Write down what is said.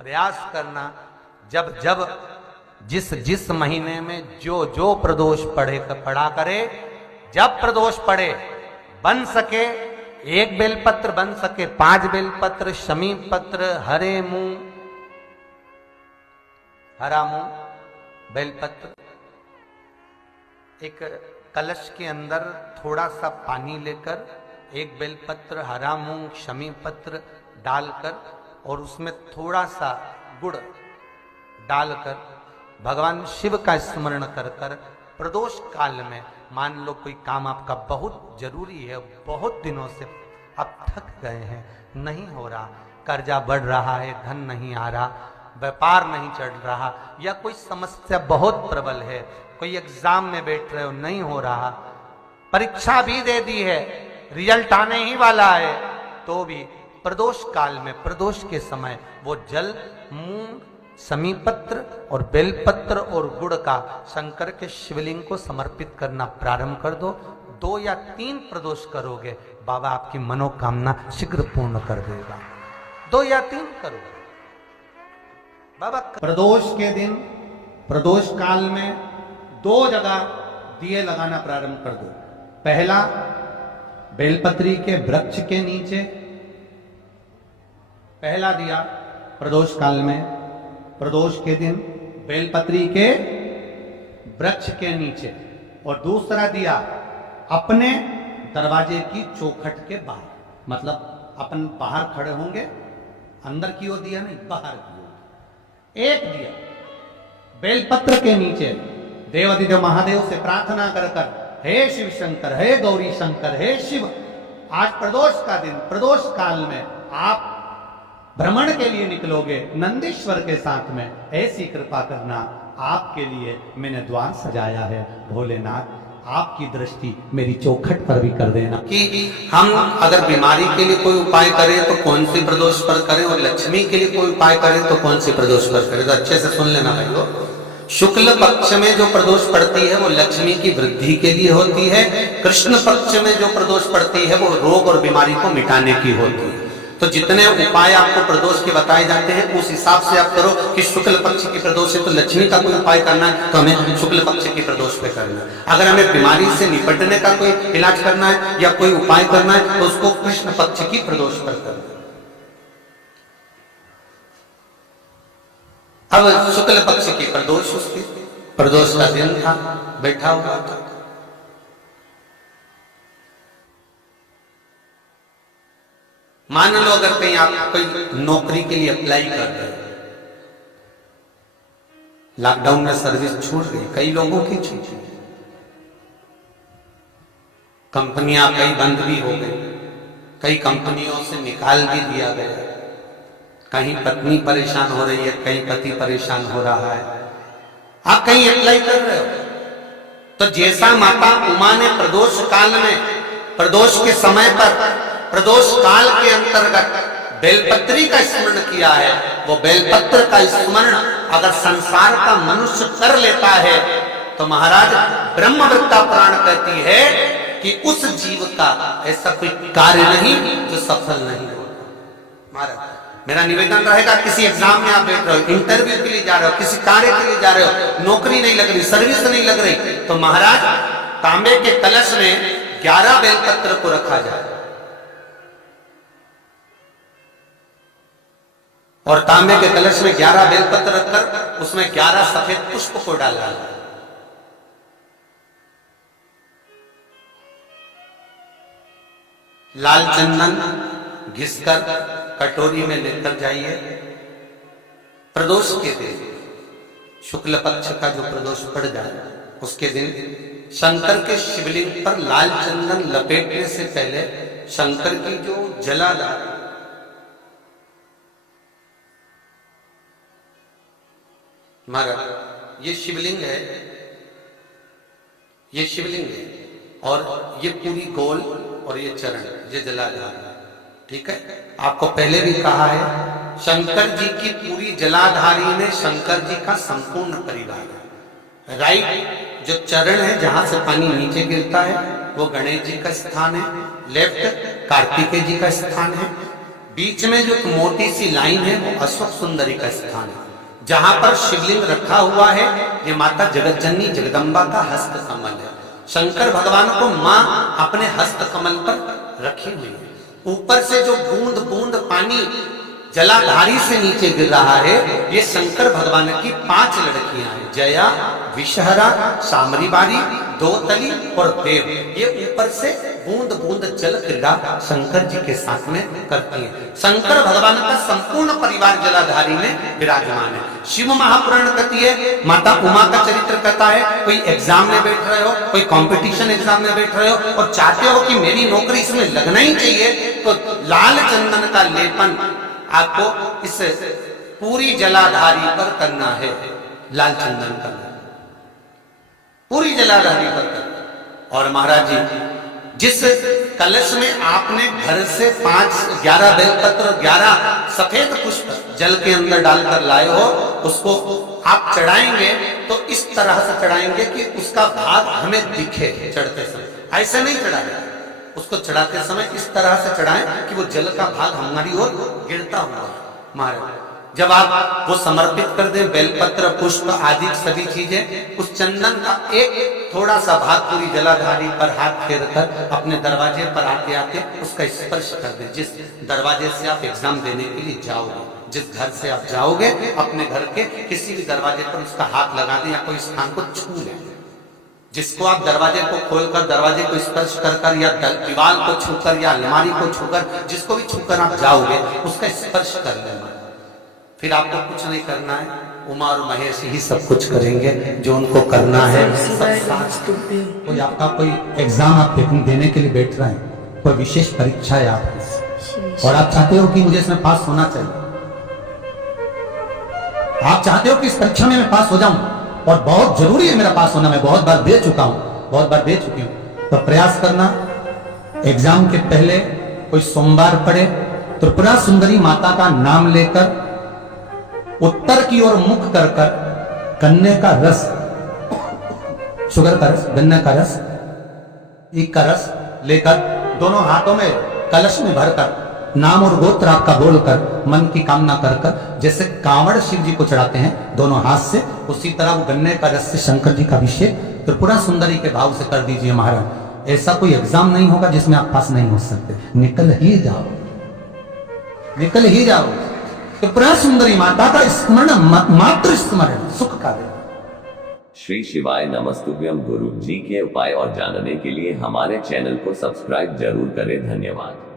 प्रयास करना, जब जब जिस जिस महीने में जो जो प्रदोष पड़ा करे, जब प्रदोष पड़े बन सके 1 बेलपत्र, बन सके 5 बेलपत्र, शमी पत्र, हरे मूंग, हरा मूंग, बेलपत्र, एक कलश के अंदर थोड़ा सा पानी लेकर 1 बेलपत्र, हरा मूंग, शमी पत्र डालकर और उसमें थोड़ा सा गुड़ डालकर भगवान शिव का स्मरण कर कर प्रदोष काल में, मान लो कोई काम आपका बहुत जरूरी है, बहुत दिनों से आप थक गए हैं, नहीं हो रहा, कर्जा बढ़ रहा है, धन नहीं आ रहा, व्यापार नहीं चढ़ रहा, या कोई समस्या बहुत प्रबल है, कोई एग्जाम में बैठ रहे हो नहीं हो रहा, परीक्षा भी दे दी है, रिजल्ट आने ही वाला है, तो भी प्रदोष काल में, प्रदोष के समय वो जल, मूंग, समीपत्र और बेलपत्र और गुड़ का शंकर के शिवलिंग को समर्पित करना प्रारंभ कर दो। 2 या 3 प्रदोष करोगे, बाबा आपकी मनोकामना शीघ्र पूर्ण कर देगा। 2 या 3 करो बाबा। प्रदोष के दिन, प्रदोष काल में 2 जगह दिए लगाना प्रारंभ कर दो। पहला, बेलपत्री के वृक्ष के नीचे पहला दिया प्रदोष काल में, प्रदोष के दिन बेलपत्री के वृक्ष के नीचे, और दूसरा दिया अपने दरवाजे की चौखट के बाहर, मतलब अपन बाहर खड़े होंगे, अंदर की ओर दिया नहीं, बाहर की ओर। एक दिया बेलपत्र के नीचे देवादिदेव महादेव से प्रार्थना कर कर, हे शिव शंकर, हे गौरी शंकर, हे शिव, आज प्रदोष का दिन, प्रदोष काल में आप भ्रमण के लिए निकलोगे नंदीश्वर के साथ में, ऐसी कृपा करना, आपके लिए मैंने द्वार सजाया है भोलेनाथ, आपकी दृष्टि मेरी चौखट पर भी कर देना। कि हम अगर बीमारी के लिए कोई उपाय करें तो कौन सी प्रदोष पर करें, और लक्ष्मी के लिए कोई उपाय करें तो कौन सी प्रदोष पर करें, तो अच्छे से सुन लेना भाइयों। शुक्ल पक्ष में जो प्रदोष पड़ती है वो लक्ष्मी की वृद्धि के लिए होती है, कृष्ण पक्ष में जो प्रदोष पड़ती है वो रोग और बीमारी को मिटाने की होती है। तो जितने उपाय आपको प्रदोष के बताए जाते हैं उस हिसाब से आप करो कि शुक्ल पक्ष की प्रदोष है तो लक्ष्मी का कोई उपाय करना है तो हमें शुक्ल पक्ष की प्रदोष पे करना है। अगर हमें बीमारी से निपटने का कोई इलाज करना है या कोई उपाय करना है तो उसको कृष्ण पक्ष की प्रदोष पर करना है। अब शुक्ल पक्ष की प्रदोष, उसकी प्रदोष का दिन था, बैठा हुआ था, मान लो अगर कहीं आप कोई नौकरी के लिए अप्लाई कर रहे हो, लॉकडाउन में सर्विस छूट गई, कई लोगों की छूट गई, कंपनियां कई बंद भी हो गई, कई कंपनियों से निकाल भी दिया गया, कहीं पत्नी परेशान हो रही है, कहीं पति परेशान हो रहा है, आप कहीं अप्लाई कर रहे हो, तो जैसा माता उमा ने प्रदोष काल में, प्रदोष के समय पर, प्रदोष काल के अंतर्गत बेलपत्री का स्मरण किया है, वो बेलपत्र का स्मरण अगर संसार का मनुष्य कर लेता है तो महाराज ब्रह्मवृत्ता पुराण कहती है कि उस जीव का ऐसा कोई कार्य नहीं जो सफल नहीं होता। महाराज मेरा निवेदन रहेगा, किसी एग्जाम में आप बैठ रहे हो, इंटरव्यू के लिए जा रहे हो, किसी कार्य के लिए जा रहे हो, नौकरी नहीं लग रही, सर्विस नहीं लग रही, तो महाराज तांबे के कलश में 11 बेलपत्र को रखा जाए और तांबे के कलश में 11 बेलपत्र रखकर उसमें 11 सफेद पुष्प को डाला, लाल चंदन घिसकर कटोरी में लेकर जाइए। प्रदोष के दिन, शुक्ल पक्ष का जो प्रदोष पड़ जाए उसके दिन शंकर के शिवलिंग पर लाल चंदन लपेटने से पहले शंकर की जो जलाधार, महाराज ये शिवलिंग है, ये शिवलिंग है और ये पूरी गोल और ये चरण, ये जलाधार, ठीक है। आपको पहले भी कहा है शंकर जी की पूरी जलाधारी में शंकर जी का संपूर्ण परिवार है। राइट जो चरण है जहां से पानी नीचे गिरता है वो गणेश जी का स्थान है, लेफ्ट कार्तिकेय जी का स्थान है, बीच में जो एक मोटी सी लाइन है वो अशोक सुंदरी का स्थान है, जहां पर शिवलिंग रखा हुआ है। ये माता जगत जननी जगदम्बा का हस्त कमल है। शंकर भगवान को मां अपने हस्त कमल पर रखी हुई है। ऊपर से जो बूंद बूंद पानी जलाधारी से नीचे गिर रहा है, ये शंकर भगवान की 5 लड़कियां हैं, जया, विषहरा, सामरीबारी, दोतली और देव। ये ऊपर से बूंद बूंद जल क्रीड़ा शंकर जी के साथ में करती हैं। शंकर भगवान का संपूर्ण परिवार जलाधारी में विराजमान है। शिव महापुराण कहती है, माता उमा का चरित्र कहता है, कोई एग्जाम में बैठ रहे हो, कोई कंपटीशन एग्जाम में बैठ रहे हो और चाहते हो कि मेरी नौकरी इसमें लगना ही चाहिए, तो लाल चंदन का लेपन आपको इस पूरी जलाधारी पर करना है। लाल चंदन का पूरी जलाधारी पर करना। और महाराज जी, जिस कलश में आपने घर से 11 बेलपत्र 11 सफेद पुष्प जल के अंदर डालकर लाए हो, उसको आप चढ़ाएंगे तो इस तरह से चढ़ाएंगे कि उसका भाग हमें दिखे चढ़ते समय। ऐसे नहीं चढ़ाएंगे, उसको चढ़ाते समय इस तरह से चढ़ाएं कि वो जल का भाग हमारी ओर गिरता हुआ महाराज। जब आप वो समर्पित कर दें, बेलपत्र पुष्प आदि सभी चीजें, उस चंदन का एक थोड़ा सा भाग पूरी जलाधारी पर हाथ फेर कर अपने दरवाजे पर आते आते उसका स्पर्श कर दें। जिस दरवाजे से आप एग्जाम देने के लिए जाओगे, जिस घर से आप जाओगे, अपने घर के किसी भी दरवाजे पर उसका हाथ लगा दें या कोई स्थान को छू लें। जिसको आप दरवाजे को खोलकर दरवाजे को स्पर्श कर या दीवार को छूकर या अलमारी को छूकर, जिसको भी छूकर आप जाओगे उसका स्पर्श कर लेना। फिर आपको कुछ नहीं करना है, उमा और महेश ही सब कुछ करेंगे जो उनको करना है। कोई आपका कोई एग्जाम आप देने के लिए बैठ रहे हैं, कोई विशेष परीक्षा है आपकी और आप चाहते हो कि मुझे इसमें पास होना चाहिए, आप चाहते हो कि इस परीक्षा में मैं पास हो जाऊं और बहुत जरूरी है मेरा पास होना, मैं बहुत बार दे चुका हूं, बहुत बार दे चुकी हूं, तो प्रयास करना। एग्जाम के पहले कोई सोमवार पड़े, त्रिपुरा सुंदरी माता का नाम लेकर उत्तर की ओर मुख कर गन्ने का रस, शुगर का रस, गन्ने का रस, ईख का रस लेकर दोनों हाथों में कलश में भरकर नाम और गोत्र आपका बोलकर मन की कामना कर कर, जैसे कांवड़ शिव जी को चढ़ाते हैं दोनों हाथ से, उसी तरह वो गन्ने का रस से शंकर जी का अभिषेक त्रिपुरा सुंदरी के भाव से कर दीजिए महाराज। ऐसा कोई एग्जाम नहीं होगा जिसमें आप पास नहीं हो सकते। निकल ही जाओ, निकल ही जाओ। त्रिपुरा सुंदरी माता का स्मरण, मात्र स्मरण सुख का दे। श्री शिवाय नमस्तुभ्यम। गुरु जी के उपाय और जानने के लिए हमारे चैनल को सब्सक्राइब जरूर करें। धन्यवाद।